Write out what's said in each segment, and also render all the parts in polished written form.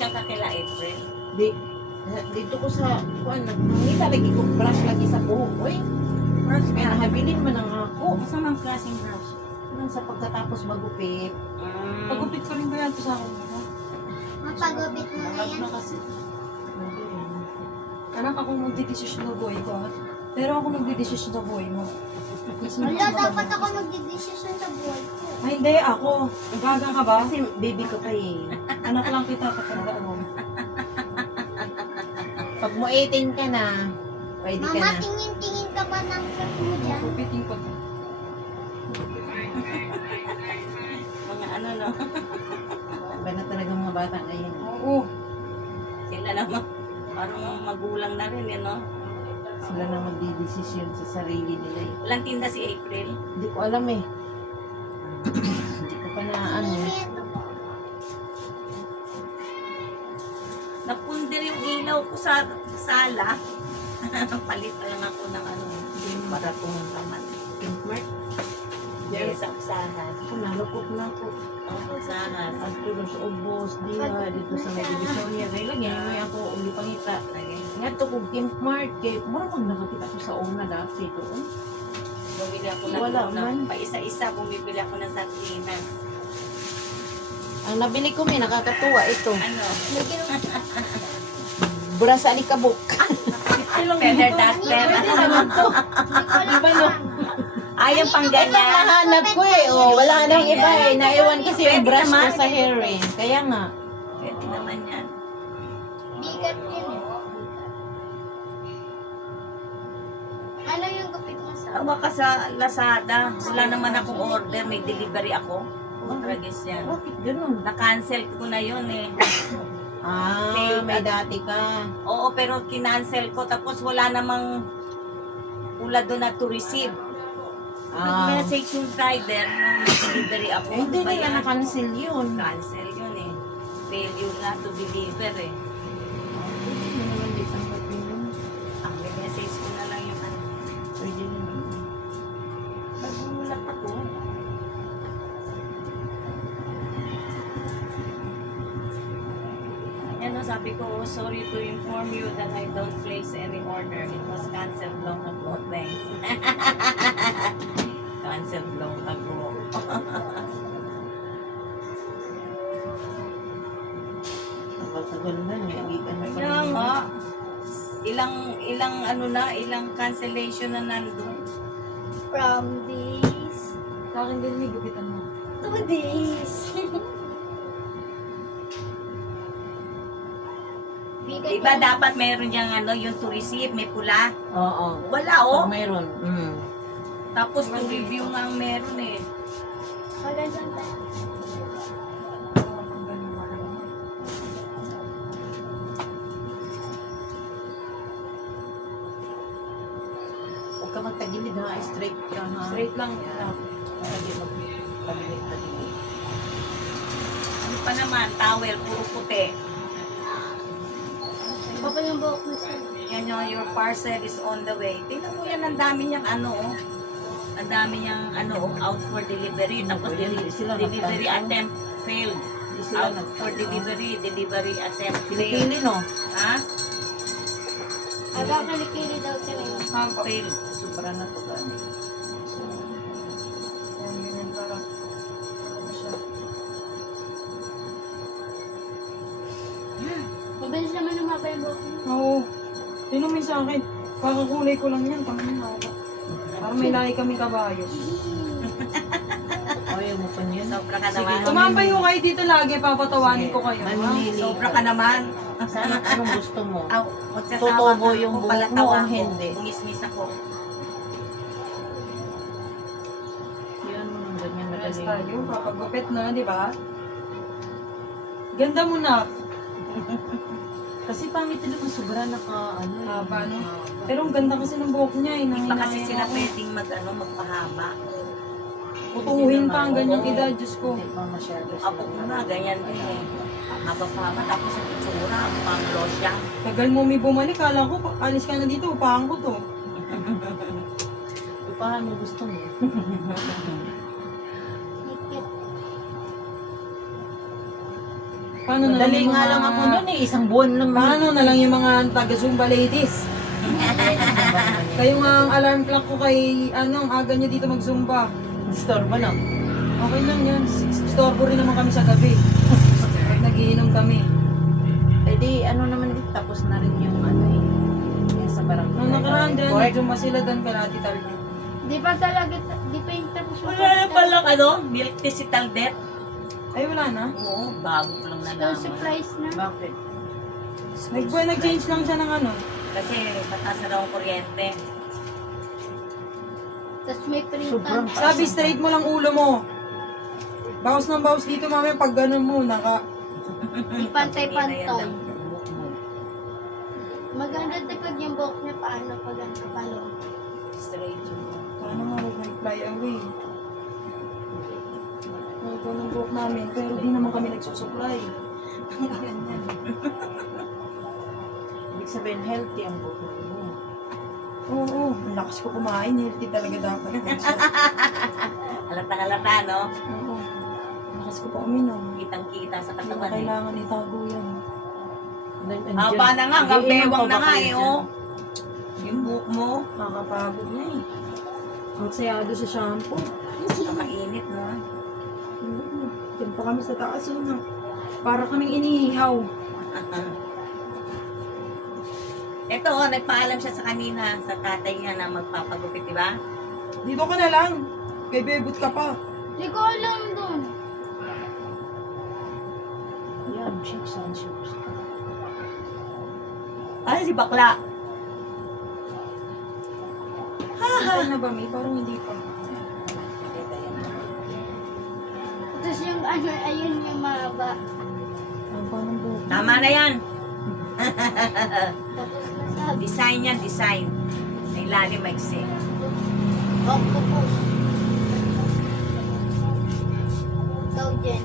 siya sa kila April. Dito ko sa, nangita lagi ko brush lagi sa buhok ko eh. Brush Kaya ka. nahabilin man ang ako. Masamang klaseng brush. Nang sa pagkatapos magupit. Pagupit ko rin ba yan to sa akin? Mapagupit mo na Nahag yan. na kasi. Anak, ako magdidesisyon na buhay ko. Pero ako magdidesisyon sa buhay mo. Wala, dapat ako magdidesisyon sa buhay ko. Ay, hindi. Ako. Nagagang ka ba? Kasi baby ko pa eh. Anak lang kita patandaan mo. Pag mo 18 ka na, pwede ka Mama, na. tingin-tingin ka pa ng shirt mo dyan. Gupitin ko to. Mga ano no. Iba na talaga mga bata ngayon. Oo. Sila naman. Parang magulang na rin yun, no? Sila na magdidesisyon sa sarili nila eh. Walang tinda si April. Hindi ko alam eh. Hindi ko pa na ano eh. Ito po. Napundir yung ilaw ko sa sala. Palit na lang ako ng ano. Maratong naman. Pink mark. Yes, sa usahan. Ako nalukot na ako. Ang usahan. At tulong sa ubos, dito sa may divisoria. Kaya lang yan, may ako uli pangita. Nga to kong Pink Mart, kaya marang nakakita ko sa una dati doon. Bumili ako ng Wala man. pa isa-isa. Bumibili ako ng sardinas. Ang nabili ko may nakakatuwa ito. Ano? Buras alikabok. Feather duster. Hindi ko lang Iba no? Ayaw pang ganyan. Nahanap ko eh. Oh, wala nang iba eh. Naiwan kasi yung Pwede brush ko naman. sa hair eh. Kaya nga. Pwede naman yan. Bigat din eh. Ano yung gupit mo sa... Tawa ka sa Lazada. Wala naman akong order. May delivery ako. Tragis yan. Bakit ganun? Na-cancel ko na yun eh. Ah, may dati ka. Oo, pero kinancel ko. Tapos wala namang pula doon na to receive. Ah. Nag-message yung driver na may delivery ako. Eh, hindi Ba nila yan? na-cancel yun. Cancel yun eh. Failure na to deliver eh. Hindi naman di tanggapin yun. Ang message ko na lang yung ano. Pwede naman. Nagulat ako. Yan o, sabi ko, "Oh, sorry to inform you that I don't place any order. It was canceled long ago. Thanks." Canceled long ago. Napatagal na niya. Ikan na pa Kaya rin. nga, ilang ano na, ilang cancellation na nandun. From this Sa akin din may gupitan mo. to this. Bigat Diba yan. dapat meron yung ano, yung to receive, may pula. Oo. Wala oh. Pag mayroon. Mm. Tapos to review nga ang meron eh. Wala dyan tayo. Huwag ka magtagilid ha. Straight ka ha. Straight lang. Yan. Para di magtagilid. Ano pa naman, towel, puro puti. Iba pa yung buhok mo sa... Yan yung, your parcel is on the way. Tingnan mo yan, ang dami niyang ano oh. Ang dami niyang ano oh, out for delivery. Tapos Yan, hindi sila delivery nagtanong. attempt failed. Hindi sila Out for delivery attempt failed. Pinipili no? Ha? Agakalikili daw sila yun. Failed. Sobra na to gani. Yan, ganyan para. Ano siya? Mabilis naman lumaba yung buhok mo. Oo. Tinumay sa akin. Kakakulay ko lang yan. Pangin na ako. Parang may lahi kaming kabayo. Ayaw mo pa niya. Sobra ka Sige, naman. Tumambay ko kayo dito lagi. Papatawanin ko kayo. ha? Mamimili Sobra ka. ka naman. Sana anong gusto mo? Aw, magsasama Tutubo ka yung kung buhok mo palatawa o ko. hindi? Bungismis ako. Yan mo nang ganyan na Yes, galing. tayo. Papagupit na, di ba? Ganda mo na. Kasi pangit talaga sobra na ka ano. eh. Haba, no? Pero ang ganda kasi ng buhok niya. Eh. Hindi pa kasi Nanginayan sila ako. pwedeng magpahaba. Utuhin pa ang ganyang Oo. edad. Diyos ko. Hindi pa masyado. Apo ko na, ganyan din eh. Haba-haba, tapos sa itsura, pang losya. Tagal mo may bumalik. Kala ko, alis ka na dito. Upahan ko to. Paano gusto mo? Higpit. Paano na Dali yung nga mga- lang ako nun eh, isang buwan lang. Paano na lang yung mga taga-Zumba ladies? Kayo nga ang alarm clock ko kay, ang aga nyo dito mag-Zumba. Store ba lang? Okay lang yan. Storbo rin naman kami sa gabi. Pag nagiinom kami. Eh di, ano naman din, tapos na rin yung ano eh. Yung sa barangay. Nung nakaraan dyan, Court. nag-Zumba sila doon kalati target. Di ba talaga, di pa yung tapos yung Wala na palang milk tea si Taldet. Ay, wala na. Oo, bago ko lang School nalaman. supplies na. Bakit? Nag-change lang siya ng ano. Kasi mataas na daw ang kuryente. Tapos may Sobrang printan. Sabi, straight mo lang ulo mo. Bawas ng bawas dito, mami. Pag ganun mo, naka... Di pantay-pantay. Hindi na yan ang buhok mo. Maganda tipag yung buhok niya paano pag ang kapalo. Straight yun. Paano nga huwag may fly away? Ito ng buhok namin, pero di naman kami nagsusupply. Ganyan. Ibig sabihin, healthy ang buhok mo. Oo, ang lakas ko kumain. Healthy talaga dapat. Halata, no? Oo. Ang lakas ko pa uminom. Kitang-kita sa Hindi na katawan eh. kailangan itago yan. Haba na nga, hanggang bewang na nga eh, oh. Yung buhok mo, Nakakapagod na eh. Magsayado sa shampoo. mainit, no? Diyan pa kami sa taas yun. Para kaming inihihaw. Ito, oh, nagpaalam siya sa kanina, sa tatay niya na magpapagupit, di ba? Dito ka na lang. Kay Bebot ka pa. Di ko alam dun. Yan, shakes and shakes. Ay, si bakla. Hintay na ba, May? Parang hindi pa. Tapos yung ano, ayun yung mahaba. Ang panang buhok. Tama na yan. Tapos nasabi, Design yan, design. May lalim, maiksi. octopus. Ikaw, Jen.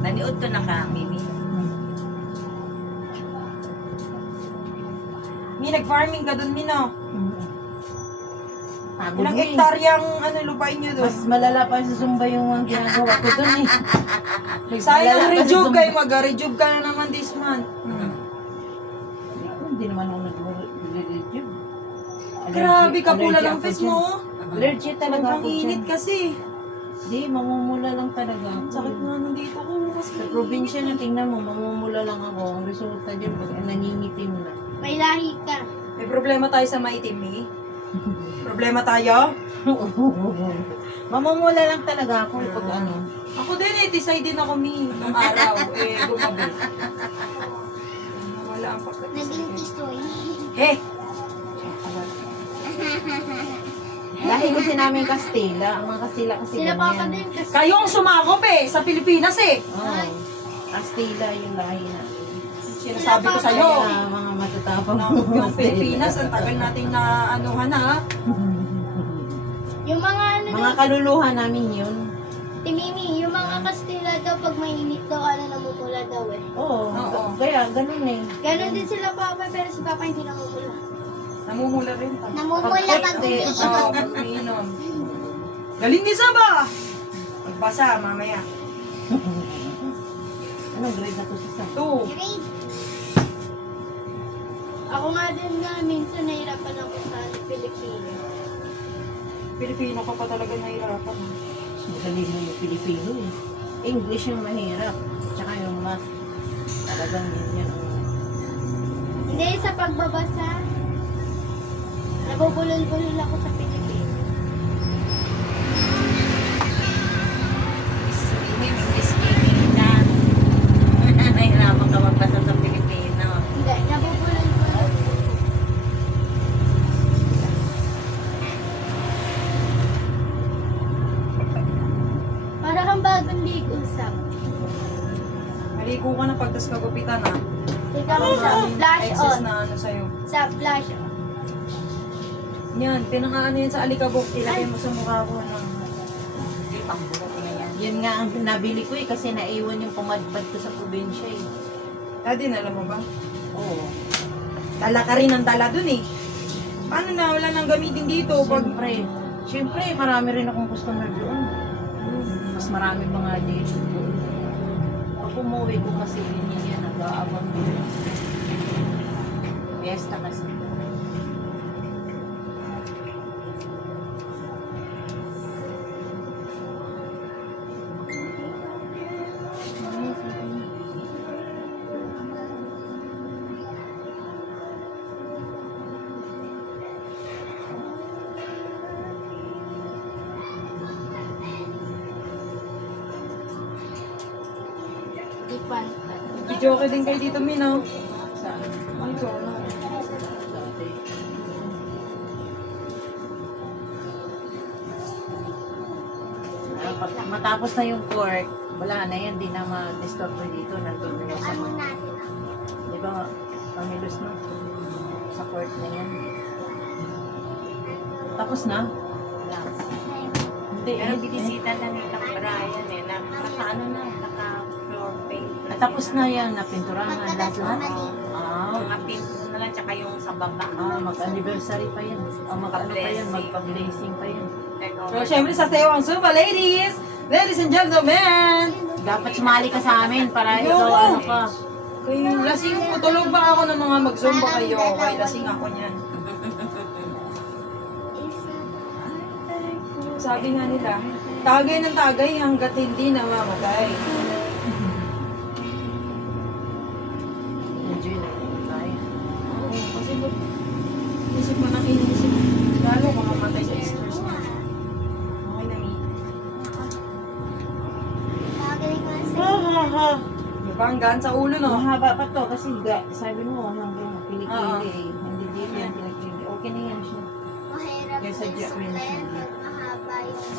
Naniod to na ka, Mimi. Mi, nag-farming ka dun, Mino. Pagod Ilang na eh. hektaryang lupain nyo dun? Mas malala pa sa Zumba yung ang ginagawa ko dun eh. Sayang, Malala pa sa rejuve Zumba. kayo. Mag-rejuve ka na naman this month. Hindi naman ako nag-review. Grabe ka pula ng face mo. Allergy talaga Sobrang ako init dyan. kasi. Di, mamumula lang talaga ako. Sakit nga nandito ko. Kasi Sa probinsya na tingnan mo, mamumula lang ako. Ang resulta dyan, pag nangingitim na. May lahi ka. may problema tayo sa maitim, Mi. Problema tayo? Mamumula lang talaga ako pag ano. Ako din eh. Tisay din ako, Mi. Nung araw. Gumabi. Wala ang Naging pagkatisay. tisoy. Eh! Dahil kasi namin Kastila, ang mga Kastila kasi Sila ganyan. papa din kasi. Kayo ang sumakop eh. Sa Pilipinas eh. Oo. Kastila yung lahi na. Sinasabi ko sa'yo. Kaya mga matatapang Yung Pilipinas, ang tagal nating na anuhan ha. Yung mga ano Mga kaluluha namin yun. Timimi, yung mga Kastila daw pag mainit daw, namumula daw eh. Oo. Oo. Kaya ganun eh. Ganon din sila papa, pero si papa hindi namumula. Namumula rin pa. Namumula pag umiinom. Oo, pag umiinom. Galing ni Saba! Magbasa, mamaya. Anong grade na to sa 2. Grade. Ako nga din nga, minsan nahirapan ako sa Pilipino. Pilipino ka pa talaga nahirapan. ha? Magaling mo yung Pilipino eh. English yung mahirap. Tsaka yung math. Talagang yun ang... Hindi, sa pagbabasa, nabubulol-bulol ako sa Pilipino. Swimming, English speaking ka. Nahirapan ka magbasa sa Pilipino. Hindi, nabubulol-bulol. Para kang bagong ligo sa. Maligo ka na pagtas kagupitan ha. Tika mo sa flash Excess on. na ano sa'yo. Sa flash on. Yan, pinakaano yan sa alikabok. Ilagay mo sa mukha ko ng... Hindi, pangbuhok na yan. Yun nga ang nabili ko eh kasi naiwan yung pumadpad ko sa probinsya eh. Daddy, alam mo ba? Oo. Dala ka rin ang dala dun eh. Paano na wala nang gamitin dito? Pag... Siyempre, marami rin akong customer doon. Mas marami pa nga dito. Uuwi ko kasi niya nag-aabang din. Fiesta kasi. Di pa. Video okay din kayo dito, Min, oh. Saan? Ay, ito, ano. Dati. Pag matapos na yung court, wala na yan, di na ma-disturb ko dito. Nandun na yung sa, Ano natin? di ba, pamilos na. Sa court na yan. Tapos na? Wala. Hindi, Pero eh. binisita na ni Kap Brian eh. Naka-ano na, naka-floor paint. Tapos na yan, napinturahan, lahat-lahat. Mga pink na lang, tsaka yung sa baba. Mag-anniversary pa yan. Mag-ano pa yan, Blessing. magpa-blazing pa yan. So, syempre, sa sayo ang Zumba, ladies! Ladies and gentlemen! Dapat sumali ka sa amin para Yo! ikaw ano ka. Kayo, lasing po. Tulog ba ako ng mga mag-Zumba kayo? Okay, lasing ako niyan. Sabi nga nila, tagay ng tagay hanggat hindi namamatay. Enjoy na yun tayo. Oo, kasi ba't inisip mo nang inisip, lalo ka mamatay sa stress niya. Okay na, Mi. Tagay ko sa Di ba, ang gaan sa ulo, no? Mahaba pa to kasi sabi mo hanggang kilikili Oo. eh. Hindi dito yung kilikili. Okay na yan siya. mahirap Kaya sa din Jack suklayan Wilson. pag mahaba yung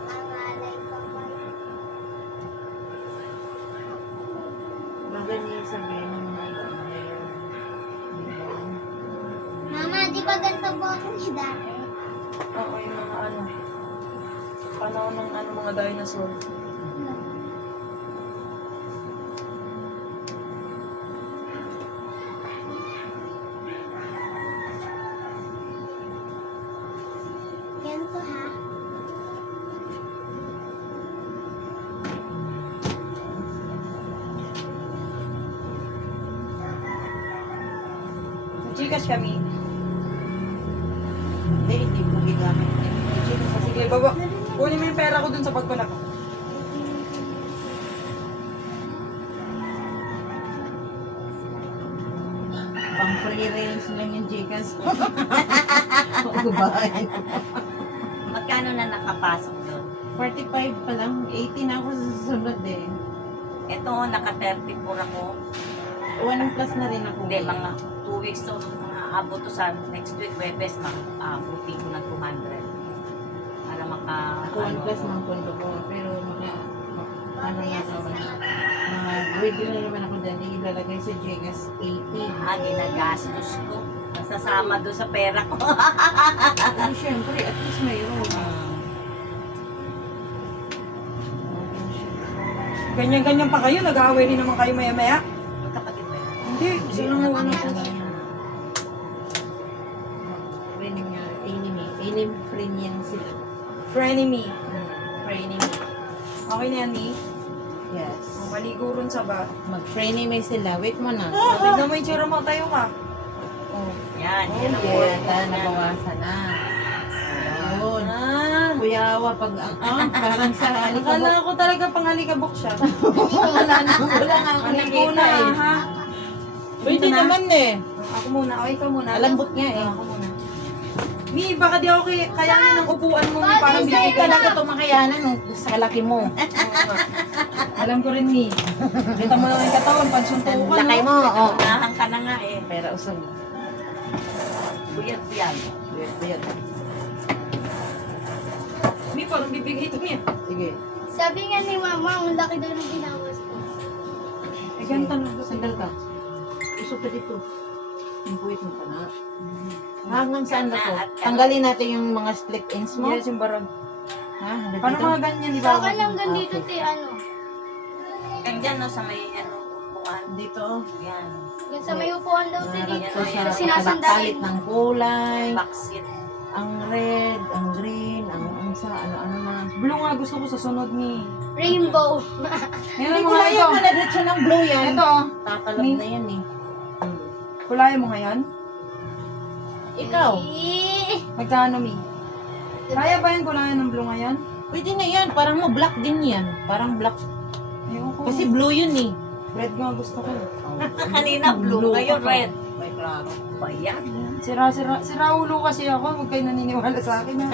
mangalay pa pa. Maganda yung sabihin ng mga Mama, di ba ganito po ako ni dati? Oo, yung mga ano, panahon ng ano, mga dinosaur. Ganito ha? Gcash kami. hindi ko gigamit. Sige, baba. Kunin mo yung pera ko dun sa bag ko na ko. Pang free range lang yung Gcash. Gubahin. Magkano na nakapasok doon? 45 pa lang. 80 na ako sa susunod eh. Ito, naka-34 ako. 1 plus na rin ako. Hindi, mga 2 weeks to, mga abot to sa next week, Webes, abutin ko ng 200. Para maka, Ako 1 plus ng pondo ko. Pero ano na naman. Ready na naman ako dyan. Ilalagay sa Gcash 80. ginagastos ko. Nasasama doon sa pera ko. Pero syempre, at least mayroon. Ganyan-ganyan pa kayo, nag-aaway rin naman kayo maya-maya. Magkapatid ba yun? Hindi, isa lang mo ano ko. Friend niya, enemy. Enemy friend niya sila. Frenemy. Frenemy. Okay na yan, Mi? Yes. Maligo rin sa ba? Mag-frenemy sila. Wait mo na. Tignan mo yung tsura mo, tayo ka. Oh. Yan, yan ang Kaya work. nabawasan na. Ayun. Ah, Kuyawa pag parang sa alikabok. akala ko talaga pangalikabok siya. Wala na ang Ano nakikita muna, eh. ha? Pwede naman eh. Ako muna, okay ka muna. Alambot niya eh. Ako muna. Mi, baka di ako kayanin ng upuan mo, Mi, parang Hindi bibig ka ka lang ito makayanan nung sa laki mo. Alam ko rin, Mi. Kita mo lang yung katawan, pagsuntukan, Ang no? laki mo. Oh. Unahan ka na nga eh. Pero usog. Buyat yan. Buyat. Mi, parang bibigay ito, Mi. Sige. Sabi nga ni Mama, ang laki daw ng ginawas ko. Eh, ganito na. Sandal ka. Usog ka dito. Yung puwit mo pa na. Hanggang saan na to? Tanggalin natin yung mga split ends mo. Yes, yung barang. Ha? Hanggang Paano dito? mga ganyan, di Sa ba? akin lang ganito, te, ano. Ganyan no, sa may ano, upuan. Dito. Yan. Yan sa may upuan daw, te, Narag dito. ko sa Yan, sinasandalin ng kulay. Backseat. Ang red, ang green, ang sa ano-ano na. Blue nga gusto ko sa sunod, Mi. Rainbow. Yan Hindi ang ko mga lang ito. yung kanadiretso ng blue yan. Ito oh. Tatalab na yan eh. Kulayan mo ngayon? Ikaw, Eh, Magkano, Mi? Kaya ba yung kulayan ng blue ngayon? pwede na yan. Parang black din yan. Parang black. Ayoko. Kasi blue yun eh. red nga gusto ko. Kanina blue, ngayon pa. red. May klaro. Ba yan? Sira ulo kasi ako. Huwag kayo naniniwala sa akin ha.